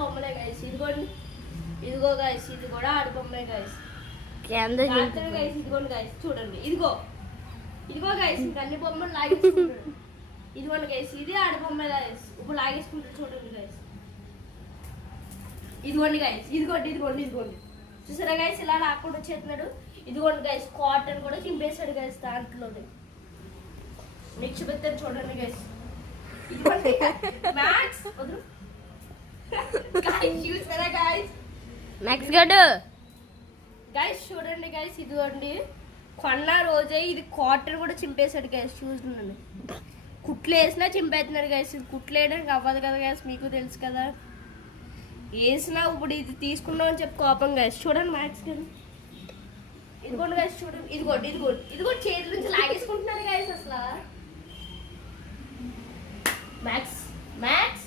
బొమ్మలే guys. ఇదిగోండి, ఇదిగో guys, ఇది కూడా ఆడి బొమ్మే గైస్. గైస్ ఇదిగోండి గైస్, చూడండి, ఇదిగో ఇదిగో గైస్, ఇంకా అన్ని బొమ్మలు లాగేసుకుంటాడు. ఇదిగోండి గైస్, ఇది ఆడి బొమ్మే గైస్. ఇప్పుడు లాగేసుకుంటాడు చూడండి గైస్. ఇదిగోండి గైస్, ఇదిగోండి ఇదిగోండి ఇదిగోండి, చూసారా గైస్, ఇలా లాక్కుండా వచ్చేస్తున్నాడు. ఇదిగోండి గైస్, కాటన్ కూడా చింపేశాడు గైస్ దాంట్లోనే. మీకు చూపిస్తాను చూడండి గైస్. ఇదిగోండి మ్యాక్స్ వదులు గైస్, చూసారా గైస్, మ్యాక్స్ గడ్ గైస్ చూడండి గైస్. ఇదిగోండి కొన్న రోజే ఇది కాటన్ కూడా చింపేశాడు గైస్. చూస్తున్నాను, కుట్లు వేసినా చింపేస్తున్నాడు గైస్. ఇది కుట్లు వేయడానికి అవ్వదు కదా గైస్, మీకు తెలుసు కదా. వేసినా ఇప్పుడు ఇది తీసుకున్నాం అని చెప్పి కోపం గైస్. చూడండి మ్యాక్స్ గారు, ఇదిగోండి గైస్, చూడండి, ఇదిగోండి ఇదిగోండి ఇదిగోండి, చేతి నుంచి లాగేసుకుంటున్నారు గైస్ అసలు. Max max